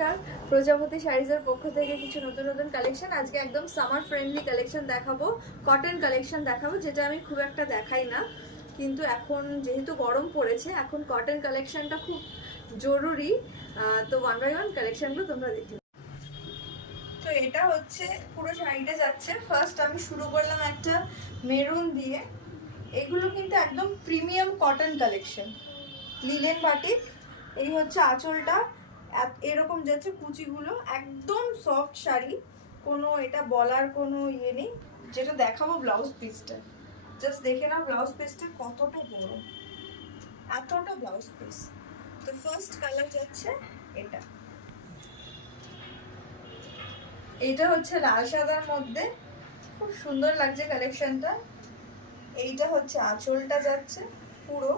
নমস্কার, প্রজাপতি শাড়িজের পক্ষ থেকে কিছু নতুন নতুন কালেকশন। আজকে একদম সামার ফ্রেন্ডলি কালেকশন দেখাবো, কটন কালেকশন দেখাবো, যেটা আমি খুব একটা দেখাই না, কিন্তু এখন যেহেতু গরম পড়েছে এখন কটন কালেকশনটা খুব জরুরি। তো ওয়ান বাই ওয়ান কালেকশনগুলো তোমরা দেখে। তো এটা হচ্ছে পুরো শাড়িটা যাচ্ছে। ফার্স্ট আমি শুরু করলাম একটা মেরুন দিয়ে। এগুলো কিন্তু একদম premium cotton collection, linen batik. এই হচ্ছে আঁচলটা, এরকম যাচ্ছে কুচিগুলো, একদম সফট শাড়ি, কোনো এটা বলার কোনো ইয়ে নেই। যেটা দেখাবো ব্লাউজ পিসটা, জাস্ট দেখে নাও ব্লাউজ পিসটা কতটা বড়, এতটা ব্লাউজ পিস। তো ফার্স্ট কালার যাচ্ছে এটা, এইটা হচ্ছে লাল সাদার মধ্যে, খুব সুন্দর লাগছে কালেকশনটা। এইটা হচ্ছে আঁচলটা যাচ্ছে পুরো।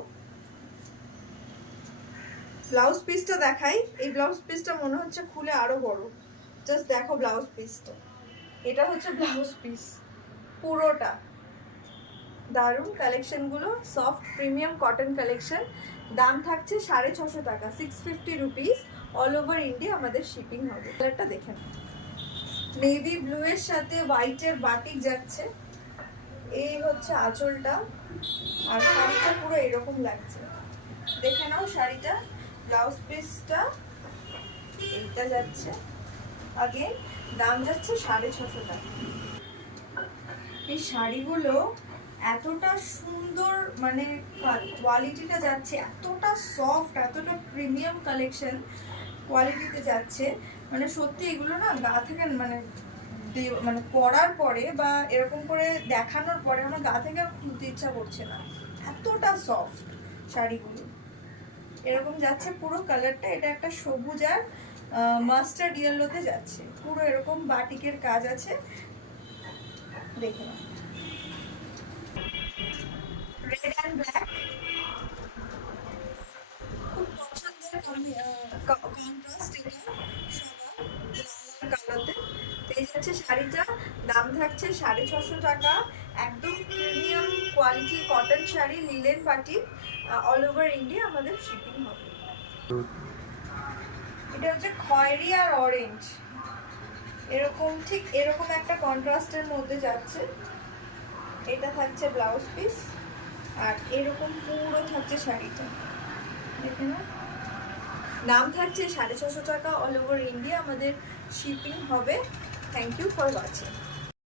ব্লাউজ পিসটা দেখাই, এই ব্লাউজ পিসটা মনে হচ্ছে খুলে আরো বড়, জাস্ট দেখো ব্লাউজ পিসটা। এটা হচ্ছে ব্লাউজ পিস পুরোটা। দারুণ কালেকশনগুলো, সফট প্রিমিয়াম কটন কালেকশন। দাম থাকছে 650 টাকা, 650 রুপিস। অল ওভার ইন্ডিয়া আমাদের শিপিং হবে। কালারটা দেখেন, নেভি ব্লু এর সাথে হোয়াইটের বাটিক যাচ্ছে। এই হচ্ছে আঁচলটা, আর শাড়িটা পুরো এরকম লাগছে, দেখে নাও শাড়িটা। ব্লাউজ পিসটা এইটা যাচ্ছে, আগে দাম যাচ্ছে 650 টাকা। এই শাড়িগুলো এতটা সুন্দর, মানে কোয়ালিটিটা যাচ্ছে এতটা সফট, এতটা প্রিমিয়াম কালেকশন কোয়ালিটিতে যাচ্ছে, মানে সত্যি এগুলো না গা থেকে মানে মানে পরার পরে বা এরকম করে দেখানোর পরে আমার গা থেকে আর খুলতে ইচ্ছা করছে না, এতটা সফট শাড়িগুলো। এরকম যাচ্ছে পুরো কালারটা, এটা একটা সবুজ আর মাস্টার্ড ইয়েলোতে যাচ্ছে, পুরো এরকম বাটিকের কাজ আছে, দেখে নাও। রেড অ্যান্ড ব্ল্যাক, খুব পছন্দের কন্ট্রাস্ট এটা সবার কালোতে। এই যাচ্ছে শাড়িটা, দাম থাকছে 650 টাকা। একদম premium quality cotton sari, linen batik, all over India আমাদের শিপিং হবে। এটা হচ্ছে খয়েরি আর অরেঞ্জ, এরকম ঠিক এরকম একটা কন্ট্রাস্টের মধ্যে যাচ্ছে। এটা থাকছে ব্লাউজ পিস, আর এরকম পুরো থাকছে শাড়িটা, দেখে না। দাম থাকছে 650 টাকা, অল ওভার ইন্ডিয়া আমাদের শিপিং হবে। Thank you for watching.